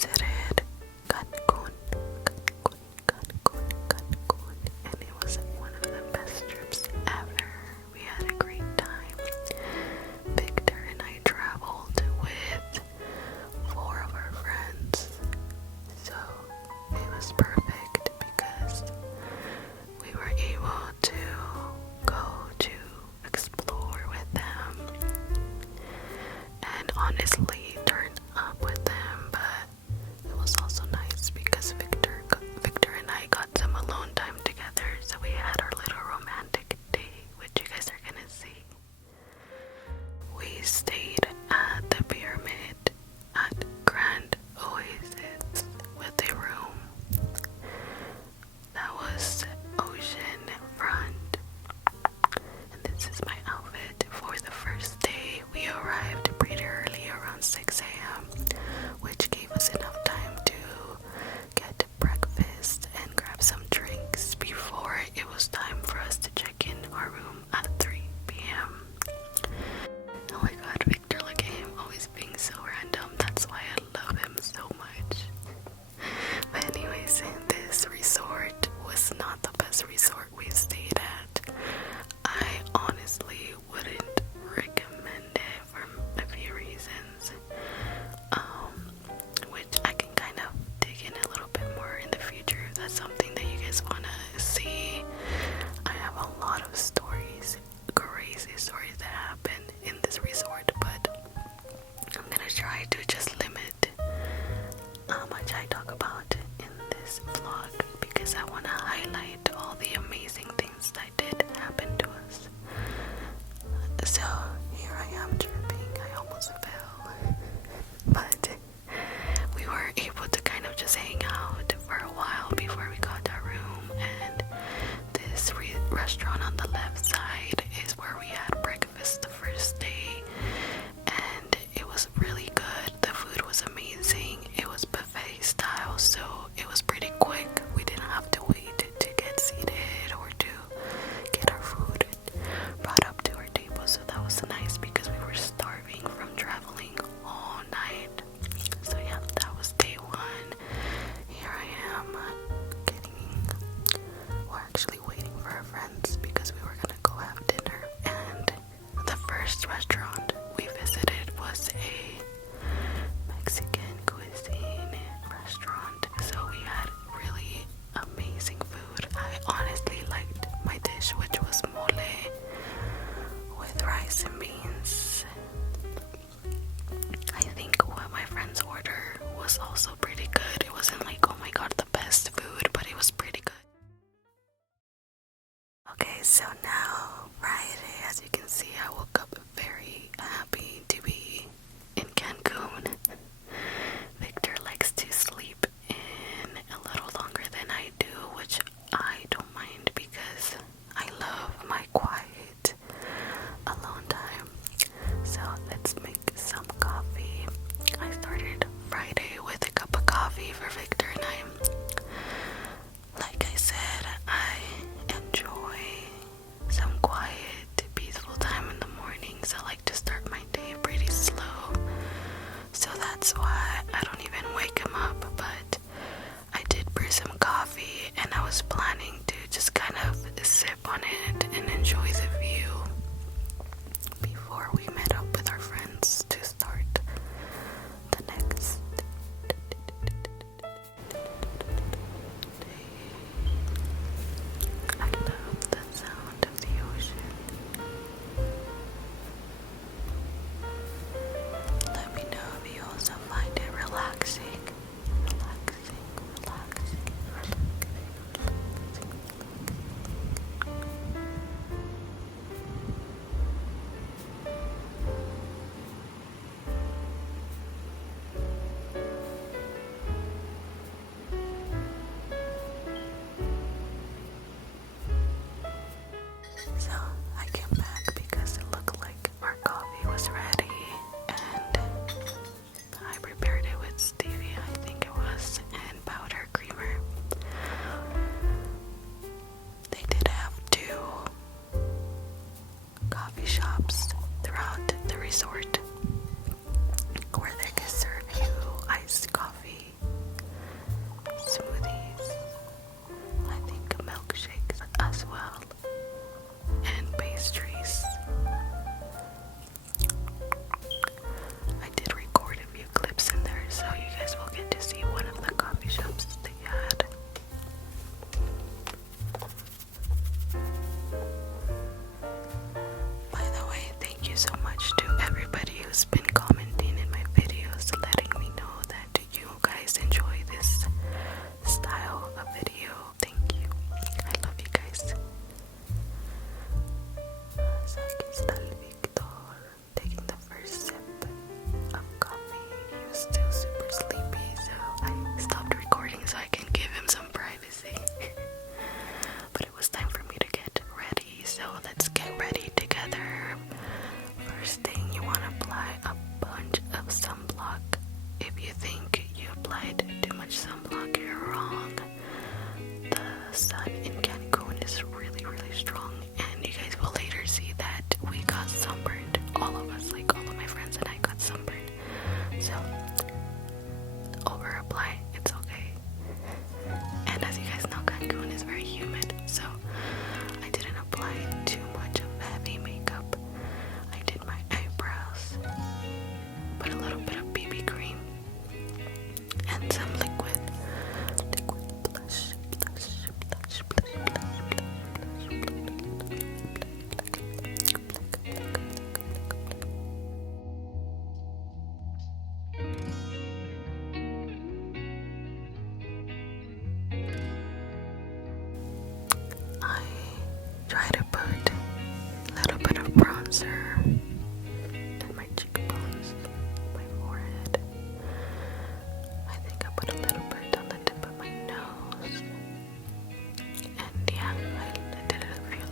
visited Cancun, and it was one of the best trips ever. We had a great time. Victor and I traveled with 4 of our friends, so it was perfect because we were able to go to Xplor with them and honestly turn up with them, but it was also nice because Victor and I got some alone time together, so we had our little romantic day, which you guys are gonna see. We stayed at the pyramid at Grand Oasis with a room that was ocean front. And this is my outfit for the first day. We arrived pretty early, around 6 a.m., which gave us enough time to get breakfast and grab some drinks before it was time for us to check in our room at 3 p.m. Oh my god, Victor, look at him always being so random. That's why I love him so much. But anyways, this resort was not the best resort we stayed at. I honestly wouldn't recommend it for a few reasons, which I can kind of dig in a little bit more in the future if that's something that you guys want to see. I have a lot of stories, crazy stories that happen in this resort, but I'm gonna try to just limit how much I talk about in this vlog because I want to highlight all the amazing things that did happen to us. So here I am tripping. I almost fell. But we were able to kind of just hang out for a while before we got our room, and this restaurant on the left side is where we had breakfast the first day, and it was really good. The food was amazing. It was buffet style, so it was pretty quick. We didn't have to wait to get seated or to get our food brought up to our table, so that was nice because we were starving from traveling all night. So yeah, that was day 1. applied too much sunblock, you're wrong. The sun in Cancun is really, really strong, and you guys will later see that we got sunburned. All of us, like all of my friends and I got sunburned. So, over apply, it's okay. And as you guys know, Cancun is very humid, so I didn't apply too much of heavy makeup. I did my eyebrows, put a little bit of BB cream, and some liquid blush. I try to put a little bit of bronzer in my cheekbones, my forehead. I think I put a little bit on the tip of my nose. And yeah, I did a few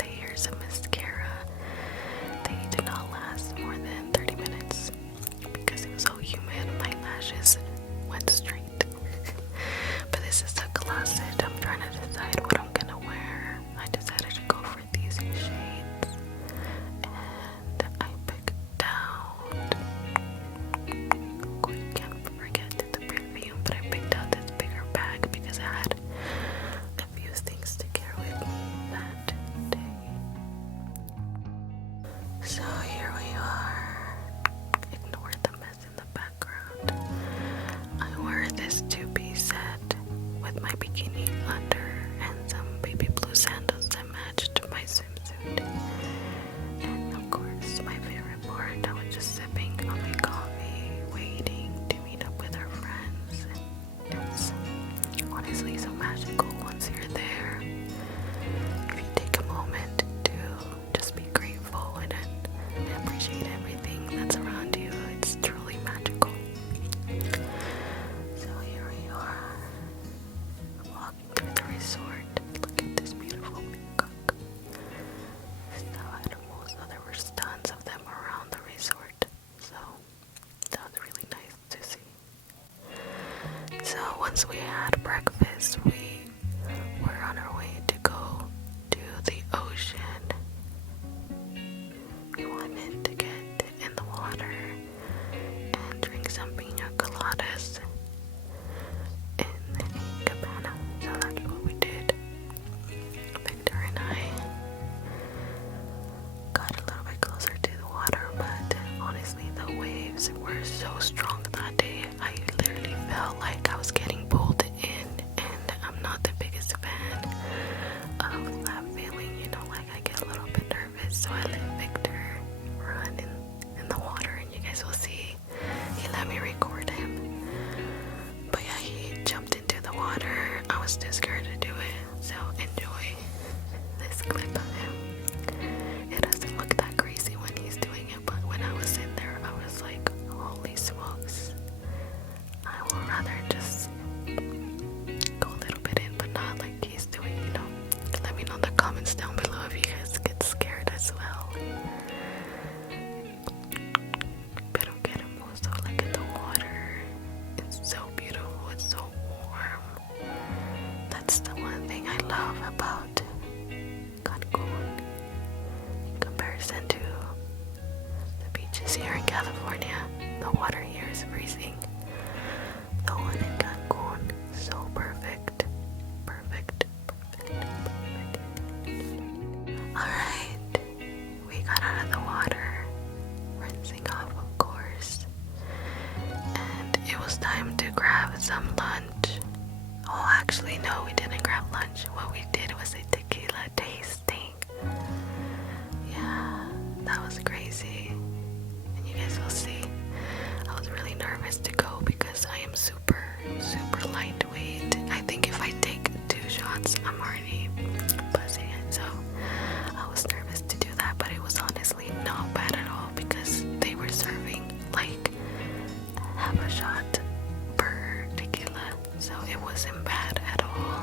layers of mascara. They did not last more than 30 minutes because it was so humid. My lashes went straight. But this is a closet. I'm trying to decide what I'm gonna wear. I decided to go for these shades, and I picked out, of course you can't forget the perfume, but I picked out this bigger bag because I had a few things to carry with me that day. So here we are. Ignore the mess in the background. I wore this two-piece set with my bikini under and some baby blue sandals that matched my swimsuit. And of course, my favorite part, I was just sipping on my coffee, waiting to meet up with our friends. It's honestly so magical once you're there. If you take a moment to just be grateful and appreciate everything that's around you, it's truly magical. So here we are, walking through the resort. Look at this beautiful peacock. Still animals, so there were tons of them around the resort. So that was really nice to see. So once we had breakfast, we were on our way to go to the ocean. We wanted to get in the water and drink some pina coladas in a cabana. So that's what we did. Victor and I got a little bit closer to the water, but honestly the waves were so strong that day. I literally felt like I was getting pulled in, and I'm not the biggest fan of that feeling, you know, like I get a little bit nervous. So I let Victor run in the water, and you guys will see he let me record him. But yeah, he jumped into the water. I was too scared to do it, so enjoy this clip of him. It doesn't look that crazy when he's doing it, but when I was in there, I was like, holy smokes. I would rather just go a little bit in, but not like he's doing, you know. Let me know in the comments down below if you guys get scared as well. Pero qué hermoso, look at the water. It's so beautiful, it's so warm. That's the one thing I love about Cancun in comparison to the beaches here in California. The water here is freezing. The one in Cancun, so perfect. Perfect. Alright, we got out of the water, rinsing off of course, and it was time to grab some lunch. Oh, actually no, we didn't grab lunch. What we did was a tequila tasting. Yeah, that was crazy. And you guys will see, I was really nervous to go because I am super lightweight. I think if I take 2 shots, I'm already buzzing it. So I was nervous to do that, but it was honestly not bad at all because they were serving like half a shot per tequila. So it wasn't bad at all.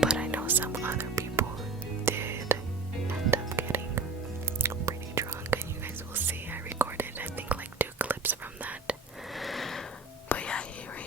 But I know some other people did end up getting pretty drunk, and you guys will see I recorded I think like 2 clips from that. But yeah, here we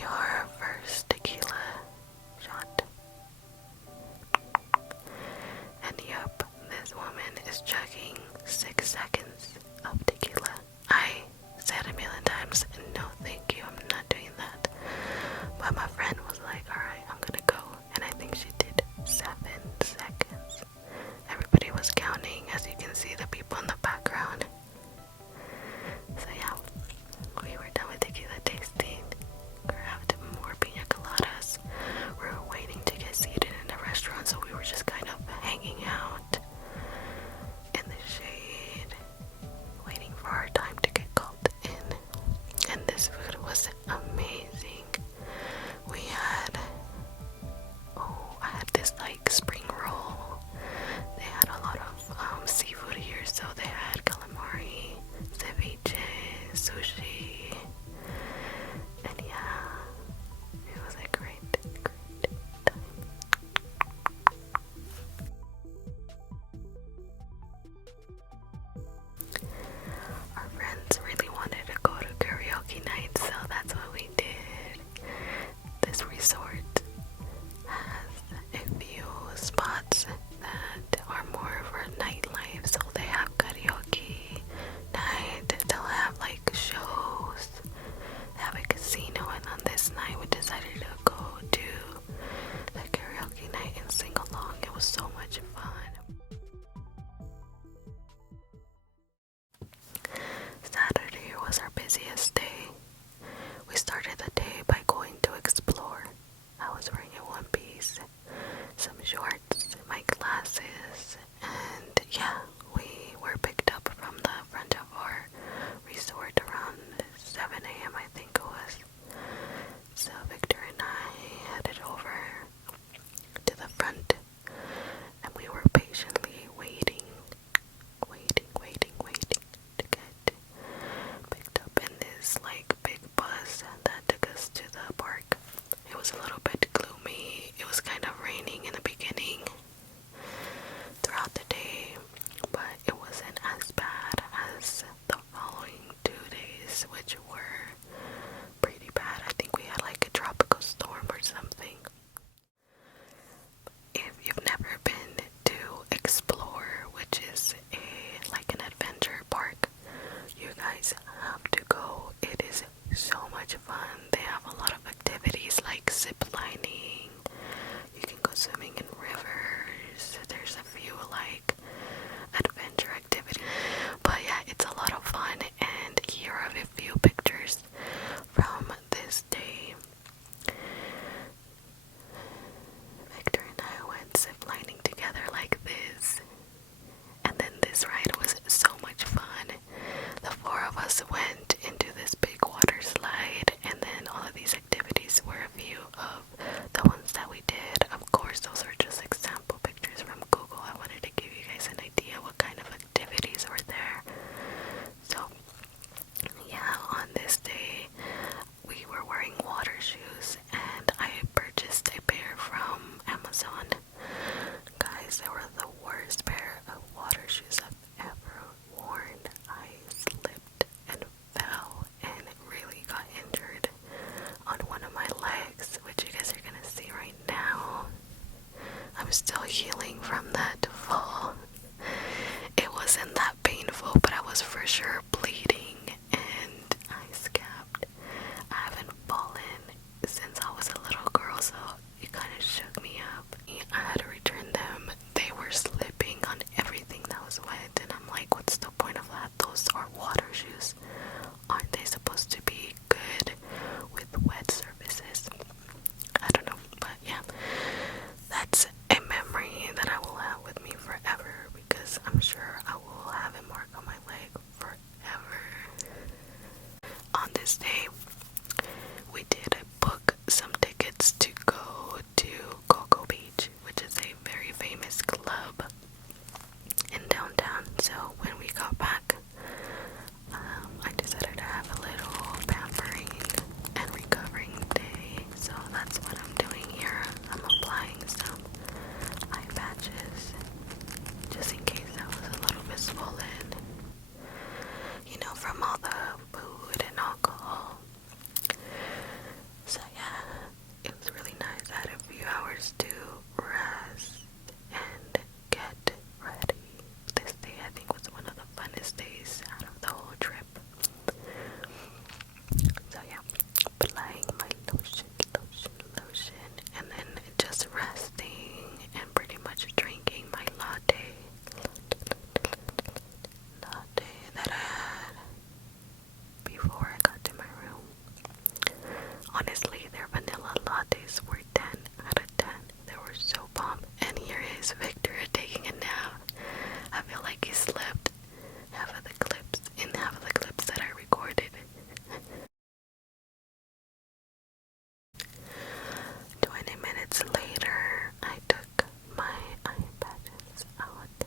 minutes later, I took my eye patches out,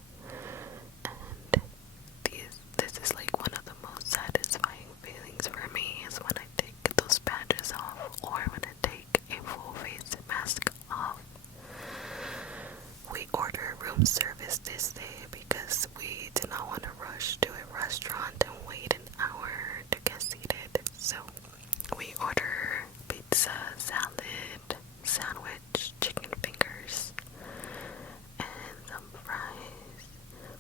and this is like one of the most satisfying feelings for me is when I take those patches off, or when I take a full face mask off. We ordered room service this day because we did not want to rush to a restaurant and wait an hour to get seated. So we ordered pizza, salad, sandwich, chicken fingers, and some fries.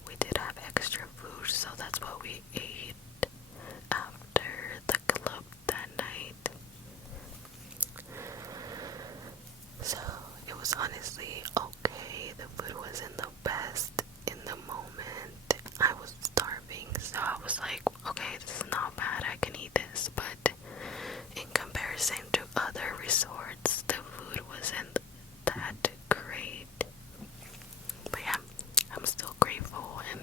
We did have extra food, so that's what we ate after the club that night. So it was honestly okay. The food wasn't the best in the moment. I was starving, so I was like, okay, this is not bad, I can eat this. But in comparison to other resorts, the food wasn't that great. But yeah, I'm still grateful and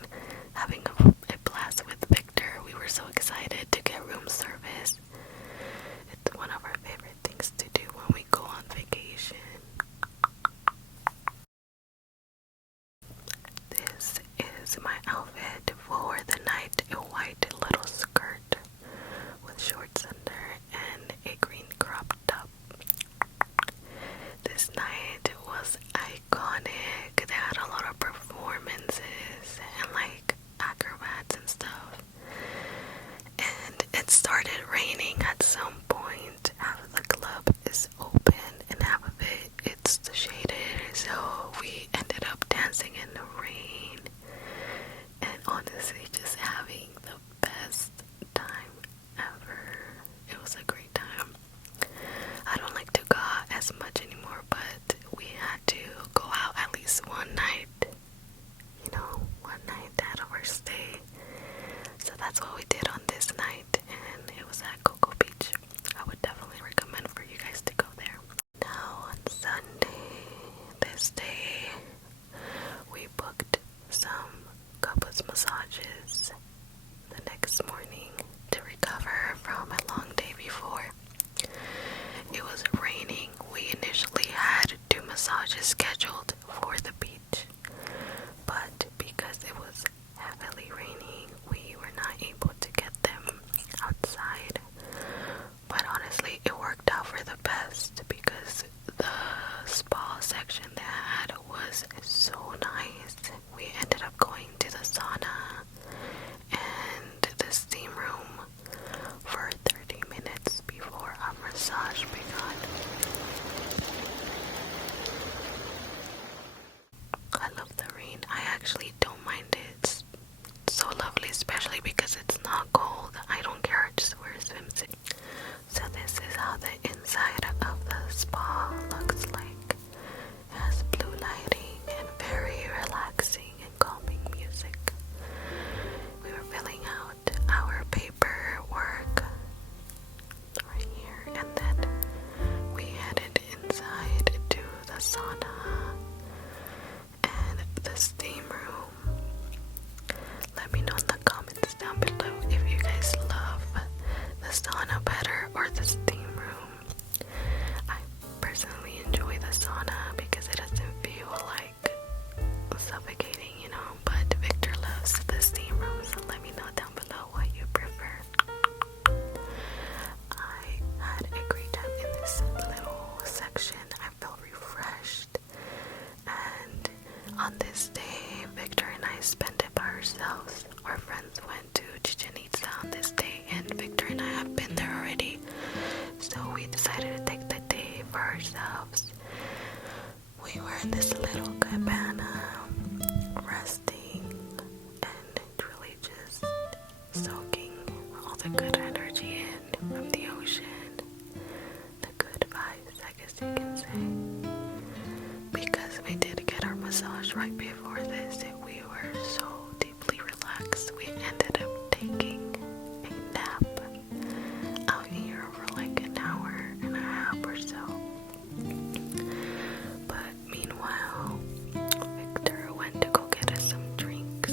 having a blast with Victor. We were so excited to get room service. It's one of our favorite things to do when we go on vacation. This is my outfit for the night: a white little skirt with shorts under and a green crop top. This night was iconic. They had a lot of performances and like acrobats and stuff. And it started raining at some point. Half of the club is open and half of it's shaded, so we ended up dancing in the rain and honestly just having the best time ever. It was a great time. I don't like to go out as much anymore, but we had to go out at least one night. One night out of our stay. So that's what we did on this night, and it was at Cocoa Beach. I would definitely recommend for you guys to go there. Now on Sunday, this day, we booked some couples massages the next morning to recover from a long day before. It was raining. We initially had 2 massages scheduled for the beach, but because it was heavily raining, we were not able to get them outside. But honestly, it worked out for the best because the spa section they had was so nice. We ended up going to the sauna and the steam room for 30 minutes before our massage began. I love the rain. I actually don't mind it. It's so lovely, especially because it's not cold. I don't care, I just wear a swimsuit. So this is how the inside of the spa looks like. It has blue lighting and very relaxing and calming music. We were filling out our paperwork right here, and then we headed inside to the sauna and the steam room. Let me know in the comments down below if you guys love the sauna better or the steam room. I personally enjoy the sauna because it doesn't feel like suffocating, but Victor loves the steam room, so let me know down below what you prefer. I had a great time in this little section. I felt refreshed, and on this day, Victor and I spent it by ourselves. Our friends went to Chichen Itza on this day, and Victor and I have been there already, so we decided to take the day for ourselves. We were in this little cabana, resting and really just soaking all the good energy in from the ocean, the good vibes, I guess you can say. Because we did get our massage right before this, and we were so deeply relaxed, we ended up taking a nap out here for like an hour and a half or so. But meanwhile, Victor went to go get us some drinks.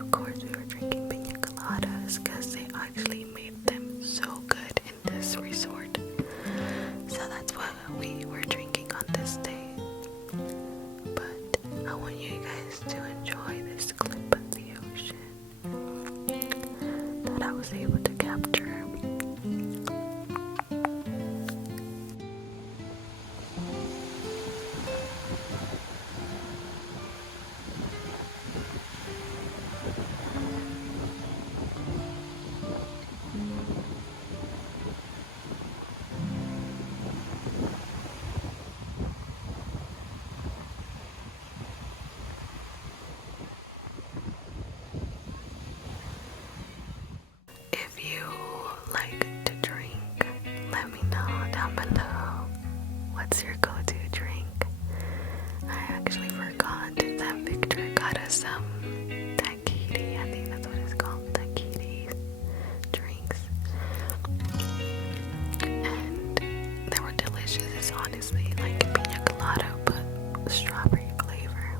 Of course, we were drinking pina coladas because they actually made them so good in this resort. So that's what we were drinking. tastes honestly like pina colada but strawberry flavor.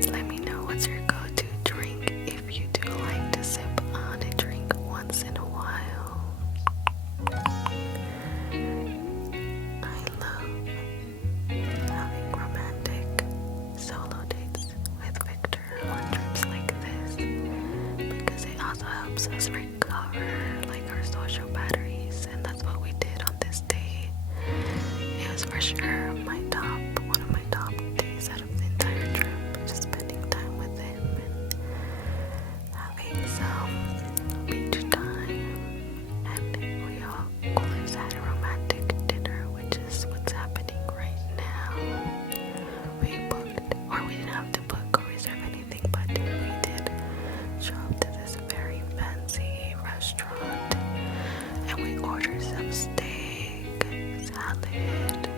So let me know what's your go-to drink if you do like to sip on a drink once in a while. I love having romantic solo dates with Victor on trips like this because it also helps us recover like our social batteries, and that's what we did on this day. It was for sure one of my top days out of the entire trip, just spending time with him and having some beach time, and we all of course had a romantic dinner, which is what's happening right now. We booked, or we didn't have to book or reserve anything, but we did show up to this very fancy restaurant, and we ordered some steak, salad,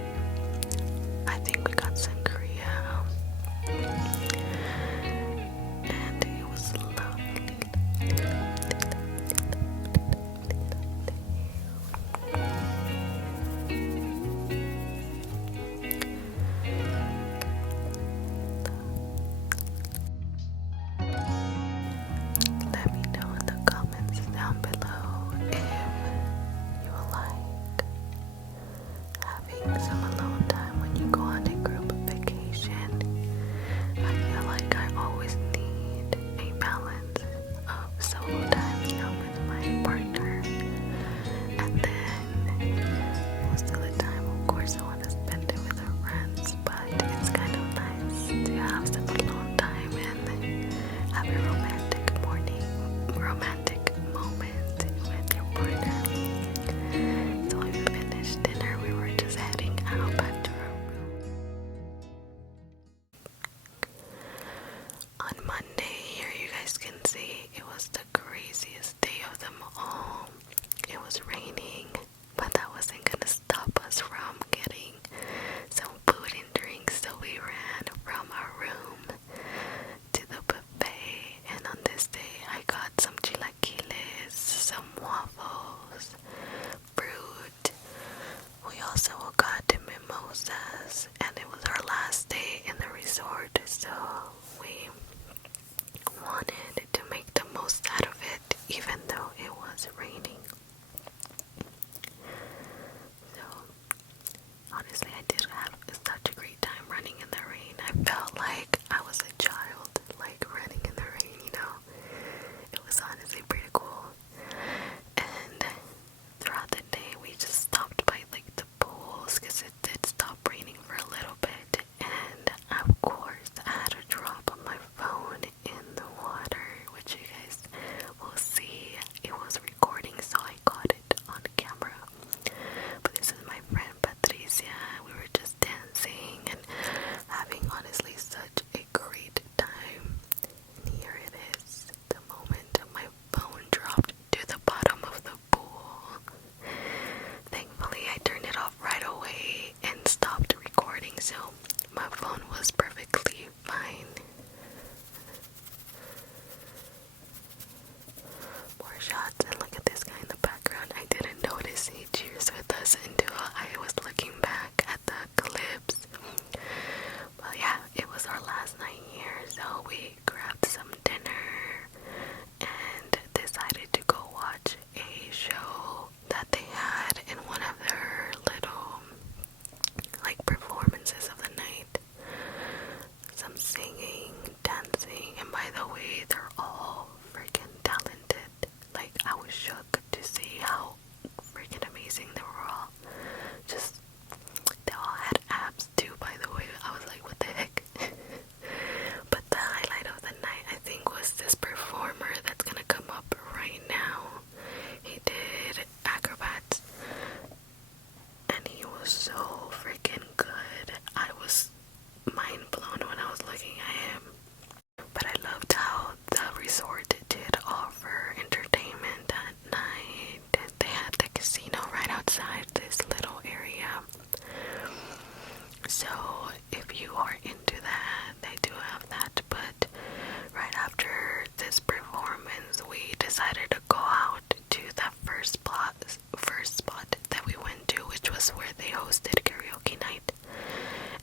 hosted karaoke night,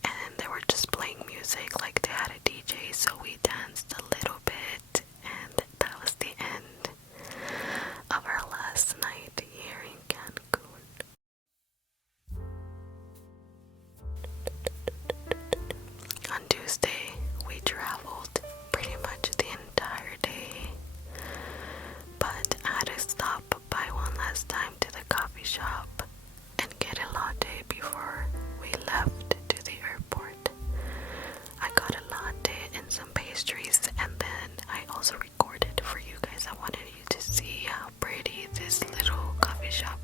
and they were just playing music like they had a DJ, so we danced a little bit, and that was the end of our last night here in Cancun. On Tuesday, we traveled pretty much the entire day, but I had to stop by one last time to the coffee shop and get a latte before we left to the airport. I got a latte and some pastries, and then I also recorded for you guys. I wanted you to see how pretty this little coffee shop